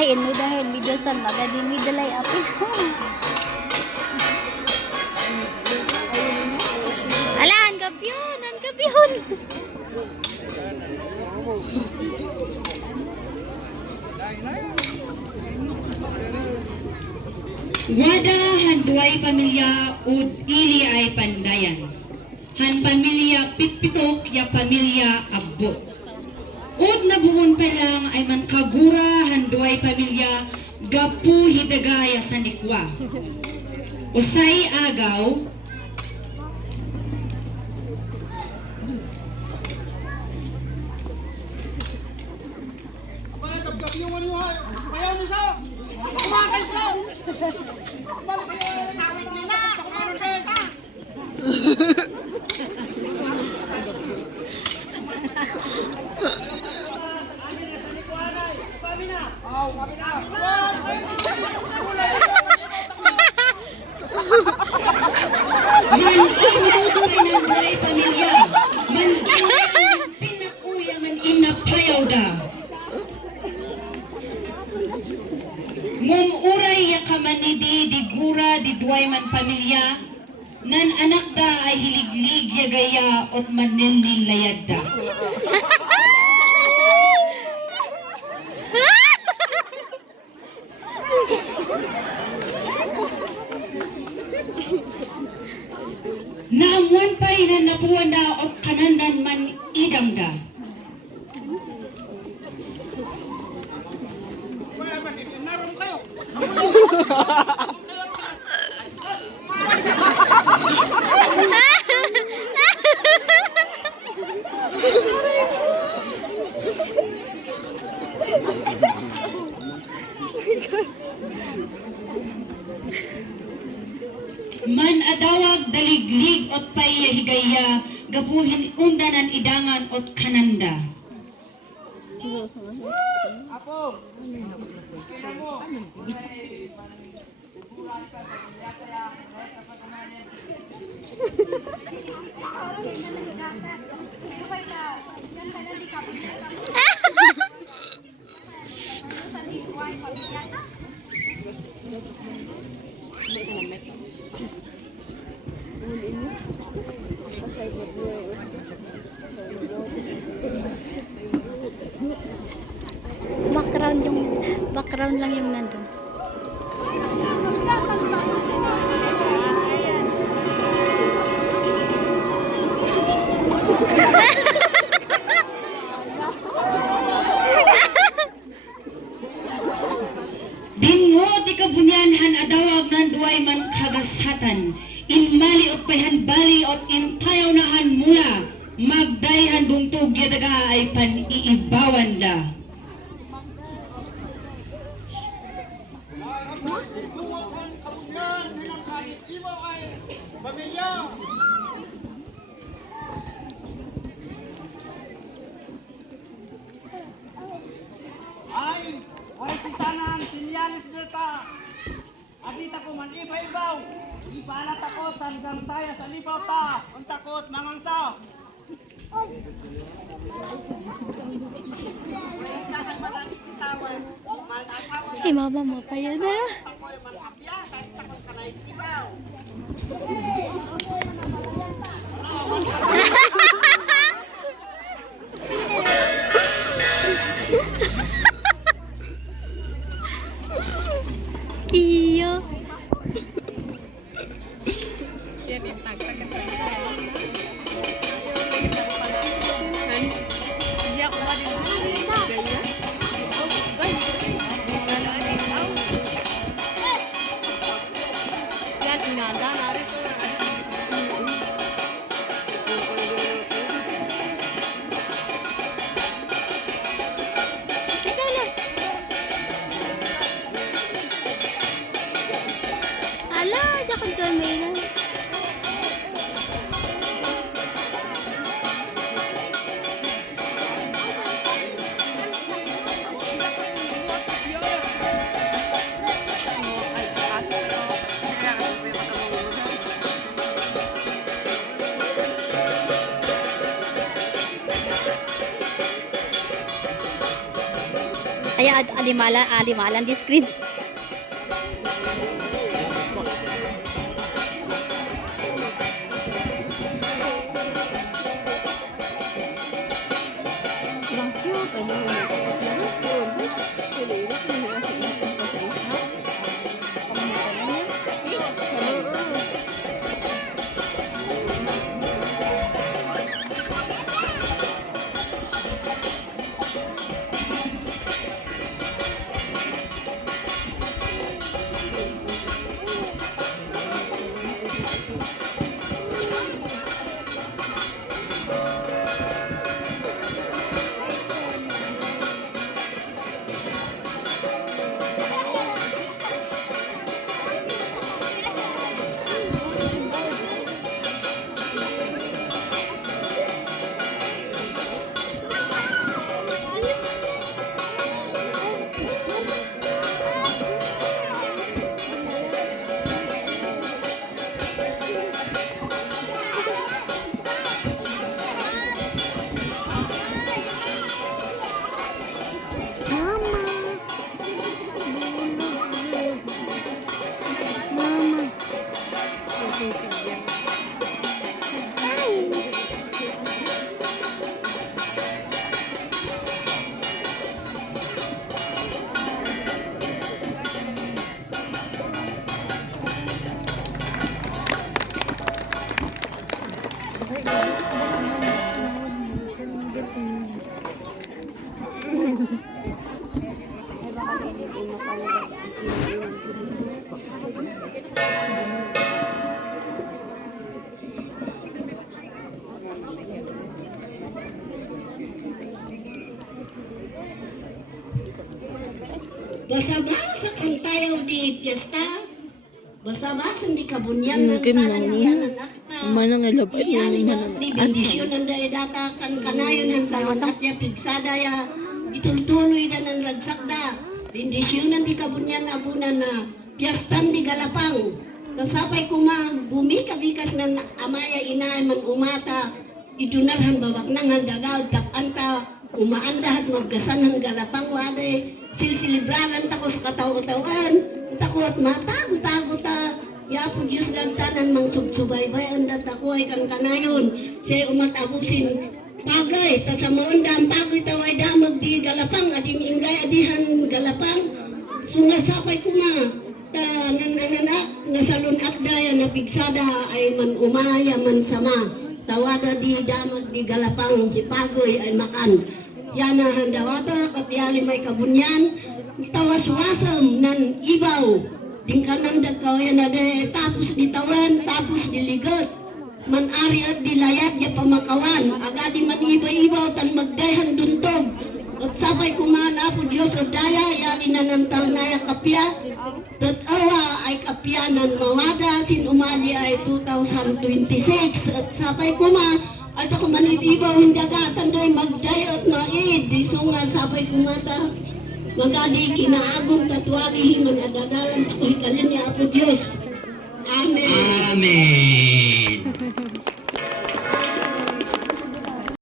Ay, ino dahil Middleton, magadi middle ay apit. Ala, ang kapyun, ang kapyun. Wada handuay pamilya ud ili ay pandayan. Han pamilya pitpitok ya pamilya abbo. Ud nabuon pa lang ay man kagura handuay pamilya gapu hidagaya sa nikwa. Usay agaw man inay pamilya man pinakuya man inapayaw da. Mum uray ya kamanidi di gura di duay man pamilya nan anak da ay hiliglig ya gaya ot manilil layad da. Naamuan pa na napuan da ot kanandan man idam da. Man adawag daliglig ot pay higaya gabuhin undanan idangan ot kananda. Background lang yung nandun. Dingo di kabunyanhan adawag nan duay man kagasatan. Inmali ot payhan bali ot intayaw nahan mula. Magdayhan bungtog yadaga ay pan-iibawan da. Ay pisanan, sinyalis delta. Adita ko man iba-ibaw. Ipala takot hanggang saya sa libaw ta. Ang takot mangangsa. Eh, mama mo pa yan na. Iyo. Kaya alimalan di screen. Basa-basa kang tayo di piyesta. Basa-basa di kabunyan ng salan yan ang akta. Manang ilapit Iyali yung na di bendisyon ng daya data kan kanayon ng salon at ya pigsada ya itultuloy na ng ragsak da. Bendisyon ng di kabunyan na abunan na piyestan di galapang. Nasapay kuma bumi kabikas ng amaya inay man umata idunarhan babak nang handagaw tapanta umaanda at maggasanhan galapang wade silsilibranan tako sa kataw-tawaan tako at matago-tago ta yapo Diyos gagtanan mang subsubaybay ang datako ay kang kanayon siya umatabusin pagay ta sa maundang pagay taway damag di galapang ading ingay adihan galapang sungasapay kuma ta nananak nasalun at daya na pigsada ay man umaya man sama tawada di damag di galapang di pagoy ay makan yana handawata at yali may kabunyan tawas-wasam nan ibaw dingkanan dagkawayan na de tapos di tawan tapos diligot man ari at dilayat ya pamakawan agadi man iba-ibaw tan magdayan duntog at sabay kumana po Diyos o daya yali na ng talnaya kapya tatawa ay kapyanan mawada sin umali ay 2026 at sabay kuma at ako manidibaw hindi agatan do'y magday at maid di so nga sabay kumata magadi kinaagong tatwalihin manadadalan ako'y kalin niya po Diyos Amen Amen.